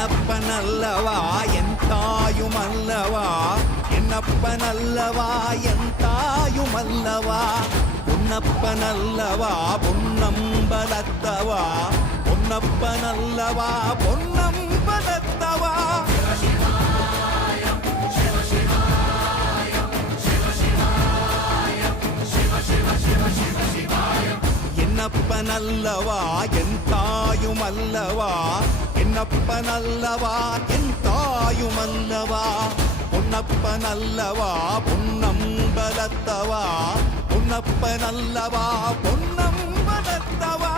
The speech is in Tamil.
என்னப்பனல்லவா என் தாயுமல்லவா, என்னப்பனல்லவா என் தாயுமல்லவா, பொன்னப்பனல்லவா பொன்னம்பலத்தவா, பொன்னப்பனல்லவா பொன்னம்பலத்தவா. என்னப்பனல்லவா என் தாயுமல்லவா, என்னப்பனல்லவா என் தாயுமல்லவா, பொன்னப்பனல்லவா பொன்னம்பலத்தவா, பொன்னப்பனல்லவா பொன்னம்பலத்தவா.